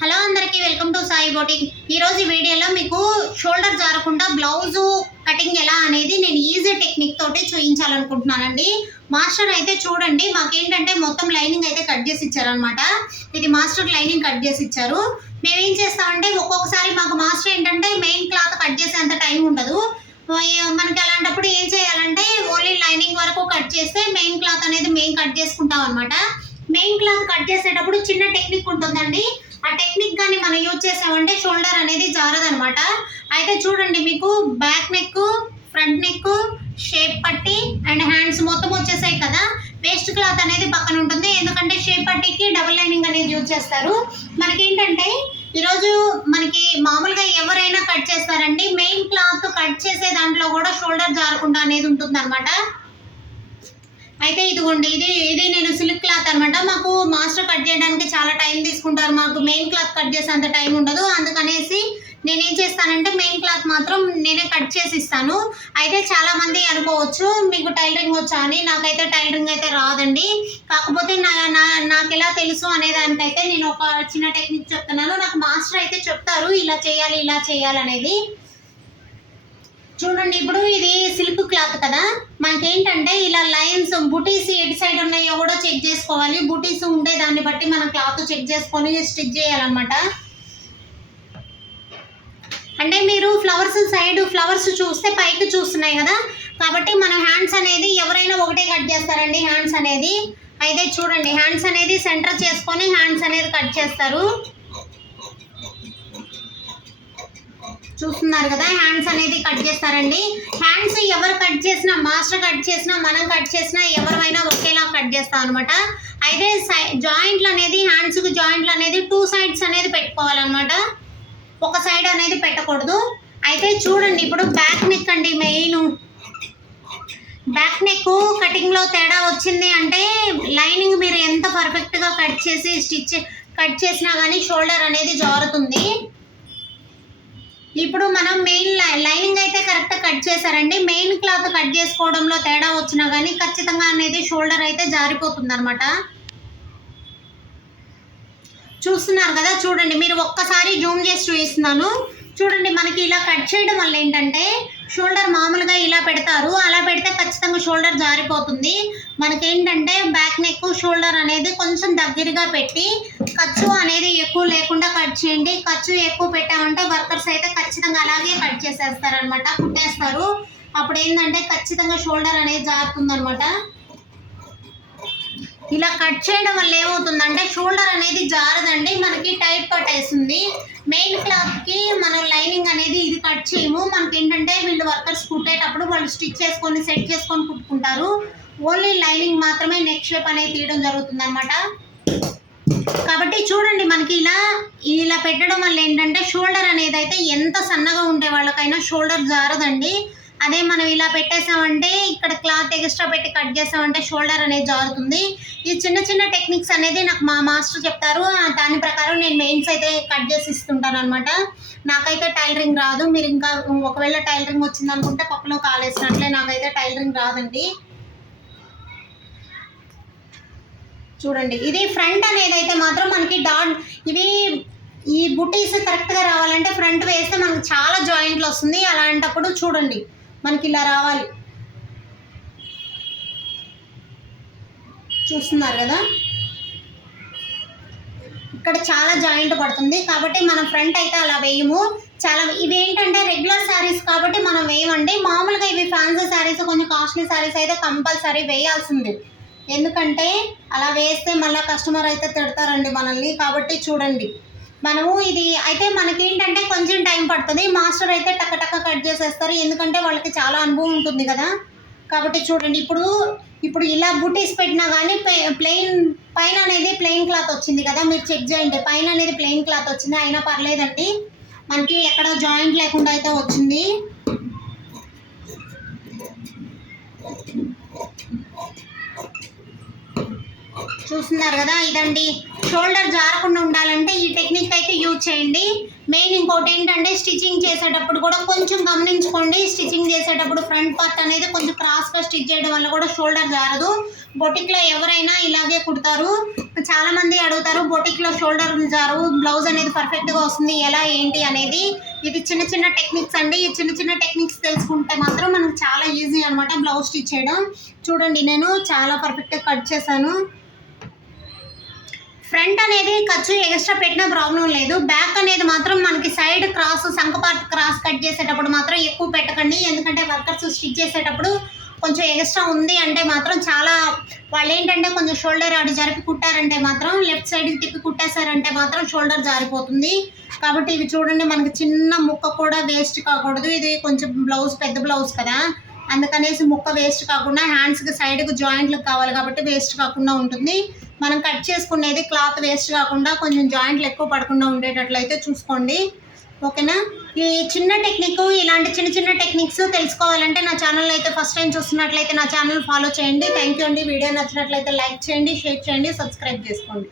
Hello అందరికీ welcome to Sai boutique. ఈరోజు వీడియోలో మీకు షోల్డర్ జారకుండా బ్లౌజు కటింగ్ ఎలా అనేది నేను ఈజీ టెక్నిక్ తోటి చూపించాలనుకుంటున్నానండి. మాస్టర్ అయితే చూడండి, మాకేంటంటే మొత్తం లైనింగ్ అయితే కట్ చేసి ఇచ్చారనమాట. ఇది మాస్టర్ లైనింగ్ కట్ చేసి ఇచ్చారు. మేమేం చేస్తామంటే ఒక్కొక్కసారి మాకు మాస్టర్ ఏంటంటే మెయిన్ క్లాత్ కట్ చేసేంత టైం ఉండదు. మనకి అలాంటప్పుడు ఏం చేయాలంటే ఓన్లీ లైనింగ్ వరకు కట్ చేస్తే మెయిన్ క్లాత్ అనేది మేము కట్ చేసుకుంటాం అనమాట. మెయిన్ క్లాత్ కట్ చేసేటప్పుడు చిన్న టెక్నిక్ ఉంటుందండి. ఆ టెక్నిక్ కానీ మనం యూజ్ చేసామంటే షోల్డర్ అనేది జారదనమాట. అయితే చూడండి, మీకు back neck, front neck, shape పట్టి అండ్ హ్యాండ్స్ మొత్తం వచ్చేసాయి కదా. వేస్ట్ క్లాత్ అనేది పక్కన ఉంటుంది, ఎందుకంటే షేప్ పట్టీకి డబుల్ లైనింగ్ అనేది యూజ్ చేస్తారు. మనకేంటంటే ఈరోజు మనకి మామూలుగా ఎవరైనా కట్ చేస్తారండి. మెయిన్ క్లాత్ కట్ చేసే దాంట్లో కూడా షోల్డర్ జారకుండా అనేది ఉంటుంది అనమాట. అయితే ఇదిగోండి, ఇది నేను సిల్క్ క్లాత్ అనమాట. మాకు మాస్టర్ కట్ చేయడానికి చాలా టైం తీసుకుంటారు, మాకు మెయిన్ క్లాత్ కట్ చేసేంత టైం ఉండదు. అందుకనేసి నేనేం చేస్తానంటే మెయిన్ క్లాత్ మాత్రం నేనే కట్ చేసి ఇస్తాను. అయితే చాలామంది అనుకోవచ్చు మీకు టైలరింగ్ వచ్చా అని. నాకైతే టైలరింగ్ అయితే రాదండి. కాకపోతే నాకు ఎలా తెలుసు అనే దానికైతే నేను ఒక చిన్న టెక్నిక్ చెప్తున్నాను. నాకు మాస్టర్ అయితే చెప్తారు ఇలా చేయాలి ఇలా చేయాలి అనేది. చూడండి, ఇప్పుడు ఇది సిల్క్ క్లాత్ కదా, మనకేంటంటే ఇలా లైన్స్ బుటీస్ ఎటు సైడ్ ఉన్నాయో కూడా చెక్ చేసుకోవాలి. బుటీస్ ఉండే దాన్ని బట్టి మనం క్లాత్ చెక్ చేసుకొని స్టిచ్ చేయాలన్నమాట. అంటే మీరు ఫ్లవర్స్ చూస్తే పైకి చూస్తున్నాయి కదా, కాబట్టి మనం హ్యాండ్స్ అనేది ఎవరైనా ఒకటే కట్ చేస్తారండి. హ్యాండ్స్ అనేది అయితే చూడండి, హ్యాండ్స్ అనేది సెంటర్ చేసుకొని హ్యాండ్స్ అనేది కట్ చేస్తారు. చూస్తున్నారు కదా, హ్యాండ్స్ అనేది కట్ చేస్తారండి. హ్యాండ్స్ ఎవరు కట్ చేసినా, మాస్టర్ కట్ చేసినా, మనం కట్ చేసినా ఎవరైనా ఒకేలా కట్ చేస్తాం అనమాట. అయితే జాయింట్లు అనేది హ్యాండ్స్కి జాయింట్లు అనేది 2 sides అనేది పెట్టుకోవాలన్నమాట, ఒక సైడ్ అనేది పెట్టకూడదు. అయితే చూడండి, ఇప్పుడు బ్యాక్ నెక్ అండి. మెయిన్ బ్యాక్ నెక్ కటింగ్లో తేడా వచ్చింది అంటే లైనింగ్ మీరు ఎంత పర్ఫెక్ట్గా కట్ చేసినా కానీ షోల్డర్ అనేది జారుతుంది. ఇప్పుడు మనం మెయిన్ లైనింగ్ అయితే కరెక్ట్ కట్ చేశారండి. మెయిన్ క్లాత్ కట్ చేసుకోవడంలో తేడా వచ్చినా కానీ ఖచ్చితంగా అనేది షోల్డర్ అయితే జారిపోతుంది అనమాట. చూస్తున్నారు కదా, చూడండి, మీరు ఒక్కసారి జూమ్ చేసి చూపిస్తున్నాను. చూడండి, మనకి ఇలా కట్ చేయడం వల్ల ఏంటంటే షోల్డర్ మామూలుగా ఇలా పెడతారు, అలా పెడితే ఖచ్చితంగా షోల్డర్ జారిపోతుంది. మనకేంటంటే బ్యాక్ నెక్ షోల్డర్ అనేది కొంచెం దగ్గరగా పెట్టి ఖర్చు అనేది ఎక్కువ లేకుండా కట్ చేయండి. ఖర్చు ఎక్కువ పెట్టామంటే వర్కర్స్ అయితే ఖచ్చితంగా అలాగే కట్ చేసేస్తారు అనమాట, కుట్టేస్తారు. అప్పుడు ఏంటంటే ఖచ్చితంగా షోల్డర్ అనేది జారుతుంది అనమాట. ఇలా కట్ చేయడం వల్ల ఏమవుతుందంటే షోల్డర్ అనేది జారదండి, మనకి టైట్ పట్టేస్తుంది. మెయిన్ క్లాత్కి మనం లైనింగ్ అనేది ఇది కట్ చేయము. మనకి ఏంటంటే వీళ్ళు వర్కర్స్ కుట్టేటప్పుడు వాళ్ళు స్టిచ్ చేసుకొని సెట్ చేసుకొని కుట్టుకుంటారు. ఓన్లీ లైనింగ్ మాత్రమే నెక్ షేప్ అనేది తీయడం జరుగుతుంది అనమాట. కాబట్టి చూడండి, మనకి ఇలా పెట్టడం వల్ల ఏంటంటే షోల్డర్ అనేది అయితే ఎంత సన్నగా ఉండే వాళ్ళకైనా షోల్డర్ జారదండి. అదే మనం ఇలా పెట్టేసామంటే ఇక్కడ క్లాత్ ఎక్స్ట్రా పెట్టి కట్ చేసామంటే షోల్డర్ అనేది జారుతుంది. ఈ చిన్న చిన్న టెక్నిక్స్ అనేది నాకు మా మాస్టర్ చెప్తారు, దాని ప్రకారం నేను మెయిన్స్ అయితే కట్ చేసి ఇస్తుంటాను అనమాట. నాకైతే టైలరింగ్ రాదు. మీరు ఇంకా ఒకవేళ టైలరింగ్ వచ్చిందనుకుంటే పక్కలో కాలేసినట్లే, నాకైతే టైలరింగ్ రాదండి. చూడండి, ఇది ఫ్రంట్ అనేది అయితే మాత్రం మనకి ఈ బుటీస్ కరెక్ట్గా రావాలంటే ఫ్రంట్ వేస్తే మనకు చాలా జాయింట్లు వస్తుంది. అలాంటప్పుడు చూడండి, మనకి ఇలా రావాలి. చూస్తున్నారు కదా, ఇక్కడ చాలా జాయింట్ పడుతుంది. కాబట్టి మనం ఫ్రంట్ అయితే అలా వేయము. ఇవేంటంటే రెగ్యులర్ శారీస్ కాబట్టి మనం వేయమండి. మామూలుగా ఇవి ఫ్యాన్సీ శారీస్, కొంచెం కాస్ట్లీ శారీస్ అయితే కంపల్సరీ వేయాల్సింది. ఎందుకంటే అలా వేస్తే మళ్ళీ కస్టమర్ అయితే తిడతారండి మనల్ని. కాబట్టి చూడండి, మనము ఇది అయితే మనకేంటంటే కొంచెం టైం పడుతుంది. మాస్టర్ అయితే టక్క కట్ చేసేస్తారు, ఎందుకంటే వాళ్ళకి చాలా అనుభవం ఉంటుంది కదా. కాబట్టి చూడండి, ఇప్పుడు ఇలా బుటీస్ పెట్టినా కానీ పైన అనేది ప్లెయిన్ క్లాత్ వచ్చింది కదా, మీరు చెక్ చేయండి. పైన అనేది ప్లెయిన్ క్లాత్ వచ్చింది, అయినా పర్లేదండి, మనకి ఎక్కడ జాయింట్ లేకుండా అయితే వచ్చింది. చూస్తున్నారు కదా, ఇదండి షోల్డర్ జారకుండా ఉండాలంటే ఈ టెక్నిక్ అయితే యూజ్ చేయండి. మెయిన్ ఇంకోటి ఏంటంటే స్టిచ్చింగ్ చేసేటప్పుడు కూడా కొంచెం గమనించుకోండి. స్టిచ్చింగ్ చేసేటప్పుడు ఫ్రంట్ పార్ట్ అనేది కొంచెం క్రాస్గా స్టిచ్ చేయడం వల్ల కూడా షోల్డర్ జారదు. బొటిక్లో ఎవరైనా ఇలాగే కుడతారు. చాలామంది అడుగుతారు బొటిక్లో షోల్డర్ జారు, బ్లౌజ్ అనేది పర్ఫెక్ట్గా వస్తుంది ఎలా ఏంటి అనేది. ఇది చిన్న చిన్న టెక్నిక్స్ అండి. ఈ చిన్న చిన్న టెక్నిక్స్ తెలుసుకుంటే మాత్రం మనకు చాలా ఈజీ అనమాట బ్లౌజ్ స్టిచ్ చేయడం. చూడండి నేను చాలా పర్ఫెక్ట్గా కట్ చేశాను. ఫ్రంట్ అనేది ఖర్చు ఎక్స్ట్రా పెట్టినా ప్రాబ్లం లేదు. బ్యాక్ అనేది మాత్రం మనకి సైడ్ క్రాస్ సంక పార్ట్ క్రాస్ కట్ చేసేటప్పుడు మాత్రం ఎక్కువ పెట్టకండి. ఎందుకంటే వర్కర్స్ స్టిచ్ చేసేటప్పుడు కొంచెం ఎక్స్ట్రా ఉంది అంటే మాత్రం చాలా వాళ్ళు ఏంటంటే కొంచెం షోల్డర్ అటు జరిపి కుట్టారంటే మాత్రం లెఫ్ట్ సైడ్కి తిప్పి కుట్టేశారంటే మాత్రం షోల్డర్ జారిపోతుంది. కాబట్టి ఇవి చూడండి మనకి చిన్న ముక్క కూడా వేస్ట్ కాకూడదు. ఇది కొంచెం బ్లౌజ్ పెద్ద బ్లౌజ్ కదా, అందుకనేసి ముక్క వేస్ట్ కాకుండా హ్యాండ్స్కి సైడ్కి జాయింట్లకు కావాలి కాబట్టి వేస్ట్ కాకుండా ఉంటుంది. మనం కట్ చేసుకునేది క్లాత్ వేస్ట్ కాకుండా కొంచెం జాయింట్లు ఎక్కువ పడకుండా ఉండేటట్లయితే చూసుకోండి. ఓకేనా? ఈ చిన్న టెక్నిక్ ఇలాంటి చిన్న చిన్న టెక్నిక్స్ తెలుసుకోవాలంటే నా ఛానల్ అయితే ఫస్ట్ టైం చూస్తున్నట్లయితే నా ఛానల్ ఫాలో చేయండి. థ్యాంక్ యూ అండి. వీడియో నచ్చినట్లయితే లైక్ చేయండి, షేర్ చేయండి, సబ్స్క్రైబ్ చేసుకోండి.